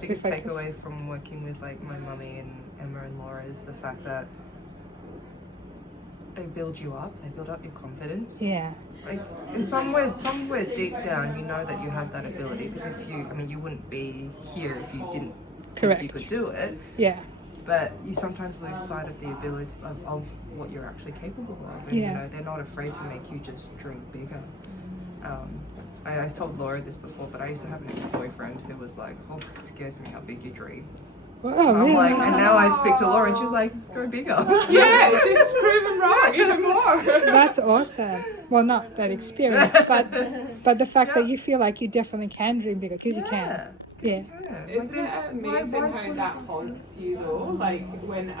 biggest takeaway from working with like my mummy and Emma and Laura is the fact that they build you up, they build up your confidence. Yeah. Like in somewhere deep down, you know that you have that ability, because you wouldn't be here if you didn't Correct. think you could do it. Yeah. But you sometimes lose sight of the ability of what you're actually capable of. And Yeah. they're not afraid to make you just dream bigger. I told Laura this before, but I used to have an ex-boyfriend who was like, "Oh, it scares me how big you dream." Wow, I'm really? like, and now I speak to Laura, and she's like, "Go bigger." Yeah, just prove them wrong even more. That's awesome. Well, not that experience, but the fact that you feel like you definitely can dream bigger, because you can. Yeah. Isn't it amazing how that haunts you though? Like when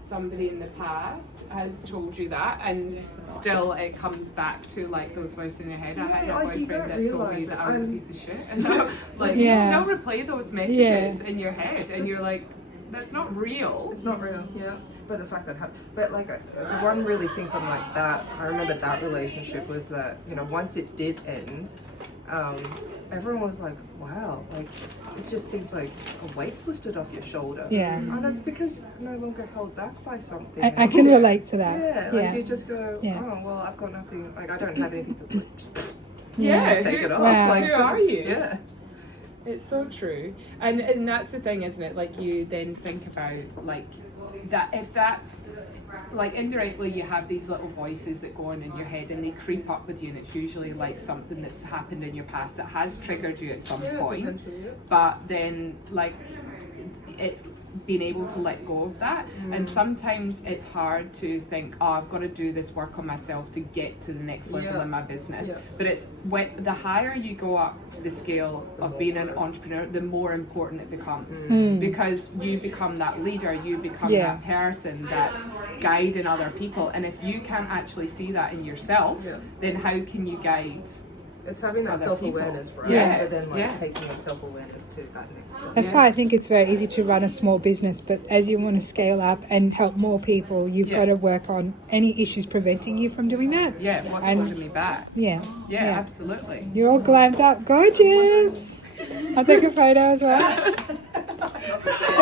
somebody in the past has told you that, and still it comes back to like those voices in your head. I had a boyfriend that told me that I was a piece of shit, and like you still replay those messages in your head, and you're like, that's not real. It's not real, yeah. But the fact that, but like the one really thing from like that, I remember that relationship was that, once it did end, everyone was like, wow, like it just seems like a weight's lifted off your shoulder. Yeah. And that's because you're no longer held back by something. I can relate to that. Yeah, like you just go, oh, well, I've got nothing, like I don't have anything to put. Take it off. Wow. Like, who are you? Yeah. It's so true, and that's the thing, isn't it? Like you then think about like that, if that, like indirectly you have these little voices that go on in your head and they creep up with you, and it's usually like something that's happened in your past that has triggered you at some point, but then like it's being able to let go of that. And sometimes it's hard to think, oh, I've got to do this work on myself to get to the next level in my business. But it's when the higher you go up the scale of being an entrepreneur, the more important it becomes, because you become that leader, you become that person that's guiding other people. And if you can't actually see that in yourself, then how can you guide? It's having that self-awareness, right? Yeah. But then taking your self-awareness to that next level. That's why I think it's very easy to run a small business, but as you want to scale up and help more people, you've got to work on any issues preventing you from doing that. Yeah, what's holding me back? Yeah, absolutely. You're all glammed up, gorgeous. I'll take a photo as well.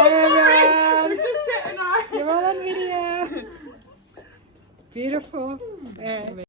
Hey, We're just getting our... you're all on video. Beautiful.